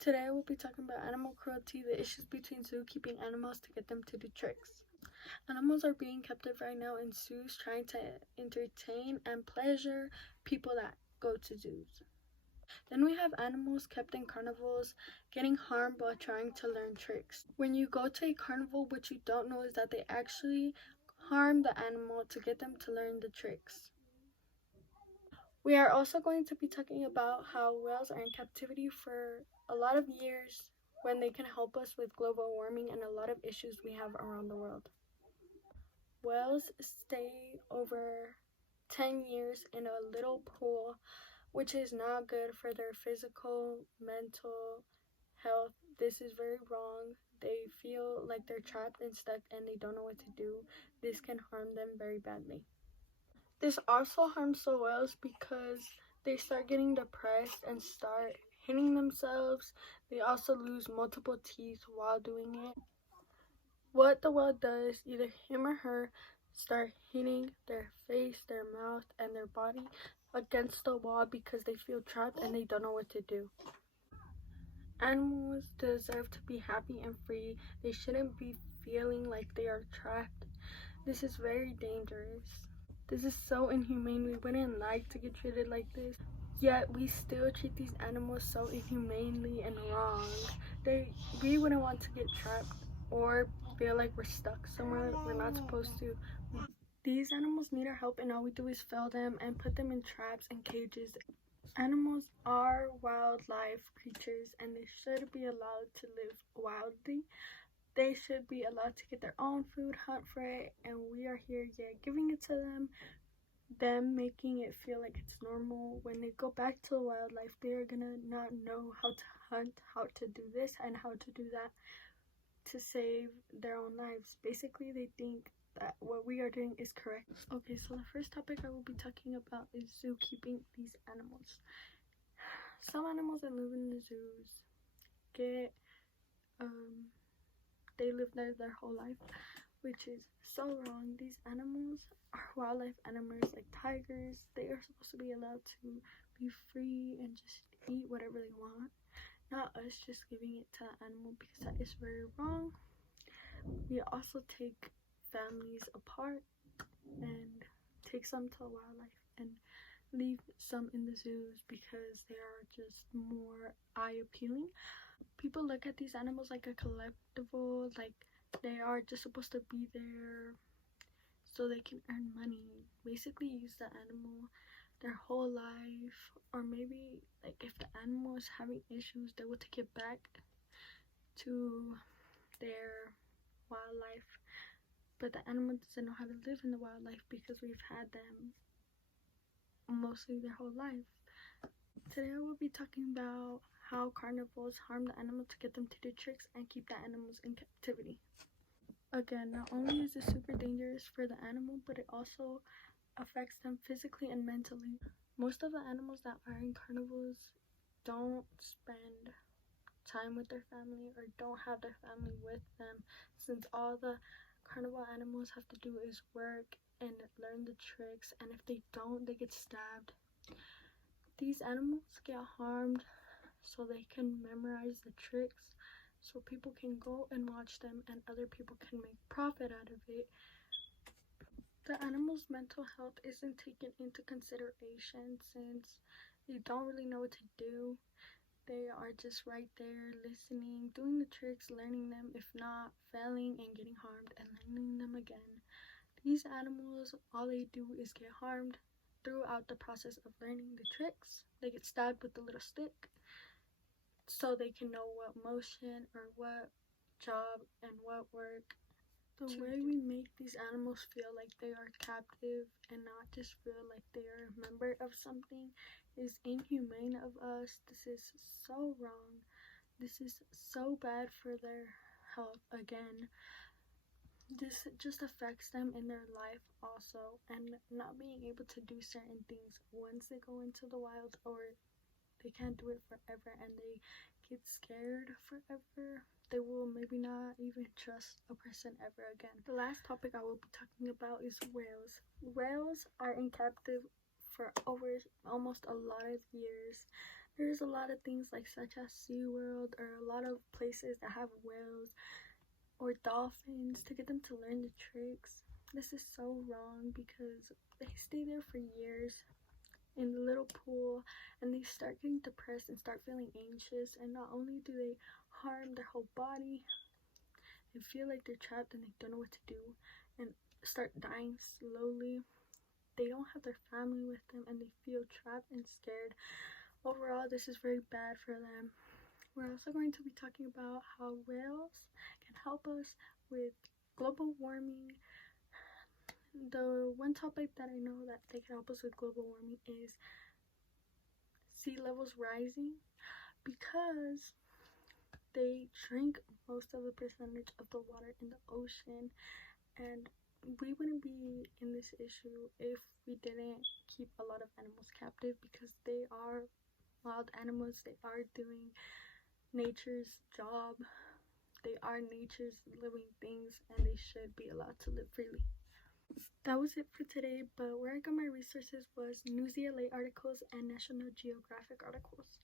Today I will be talking about animal cruelty, the issues between zookeeping animals to get them to do tricks. Animals are being captive right now in zoos trying to entertain and pleasure people that go to zoos. Then we have animals kept in carnivals getting harmed while trying to learn tricks. When you go to a carnival, what you don't know is that they actually harm the animal to get them to learn the tricks. We are also going to be talking about how whales are in captivity for a lot of years when they can help us with global warming and a lot of issues we have around the world. Whales stay over 10 years in a little pool, which is not good for their physical, mental health. This is very wrong. They feel like they're trapped and stuck and they don't know what to do. This can harm them very badly. This also harms the whales because they start getting depressed and start hitting themselves. They also lose multiple teeth while doing it. What the whale does, either him or her start hitting their face, their mouth, and their body against the wall because they feel trapped and they don't know what to do. Animals deserve to be happy and free. They shouldn't be feeling like they are trapped. This is very dangerous. This is so inhumane. We wouldn't like to get treated like this. Yet we still treat these animals so inhumanely and wrong. We wouldn't want to get trapped or feel like we're stuck somewhere we're not supposed to. These animals need our help and all we do is fail them and put them in traps and cages. Animals are wildlife creatures and they should be allowed to live wildly. They should be allowed to get their own food, hunt for it, and we are here yet giving it to them making it feel like it's normal. When they go back to the wildlife, they are gonna not know how to hunt, how to do this and how to do that to save their own lives. Basically, they think that what we are doing is correct. Okay, so the first topic I will be talking about is zookeeping these animals. Some animals that live in the zoos get they live there their whole life, which is so wrong. These animals are wildlife animals like tigers. They are supposed to be allowed to be free and just eat whatever they want, not us just giving it to the animal, because that is very wrong. We also take families apart and take some to wildlife and leave some in the zoos because they are just more eye appealing. People look at these animals like a collectible, like they are just supposed to be there so they can earn money. Basically use the animal their whole life, or maybe like if the animal is having issues, they will take it back to their wildlife. But the animal doesn't know how to live in the wildlife because we've had them mostly their whole life. Today I will be talking about how carnivores harm the animal to get them to do tricks and keep the animals in captivity. Again, not only is this super dangerous for the animal, but it also affects them physically and mentally. Most of the animals that are in carnivals don't spend time with their family or don't have their family with them, since all the carnival animals have to do is work and learn the tricks, and if they don't, they get stabbed. These animals get harmed so they can memorize the tricks, so people can go and watch them and other people can make profit out of it. The animal's mental health isn't taken into consideration since they don't really know what to do. They are just right there listening, doing the tricks, learning them, if not failing and getting harmed and learning them again. These animals, all they do is get harmed throughout the process of learning the tricks. They get stabbed with a little stick so they can know what motion or what job and what work. The way we make these animals feel like they are captive and not just feel like they are a member of something is inhumane of us. This is so wrong. This is so bad for their health. Again, this just affects them in their life also, and not being able to do certain things once they go into the wild, or they can't do it forever and they get scared forever. They will maybe not even trust a person ever again. The last topic I will be talking about is whales. Whales are in captive for over almost a lot of years. There's a lot of things like such as SeaWorld or a lot of places that have whales or dolphins to get them to learn the tricks. This is so wrong because they stay there for years in the little pool and they start getting depressed and start feeling anxious, and not only do they harm their whole body, they feel like they're trapped and they don't know what to do and start dying slowly. They don't have their family with them and they feel trapped and scared. Overall, this is very bad for them. We're also going to be talking about how whales can help us with global warming. The one topic that I know that they can help us with global warming is sea levels rising, because they drink most of the percentage of the water in the ocean, and we wouldn't be in this issue if we didn't keep a lot of animals captive, because they are wild animals. They are doing nature's job. They are nature's living things and they should be allowed to live freely. That was it for today, but where I got my resources was Newsy LA articles and National Geographic articles.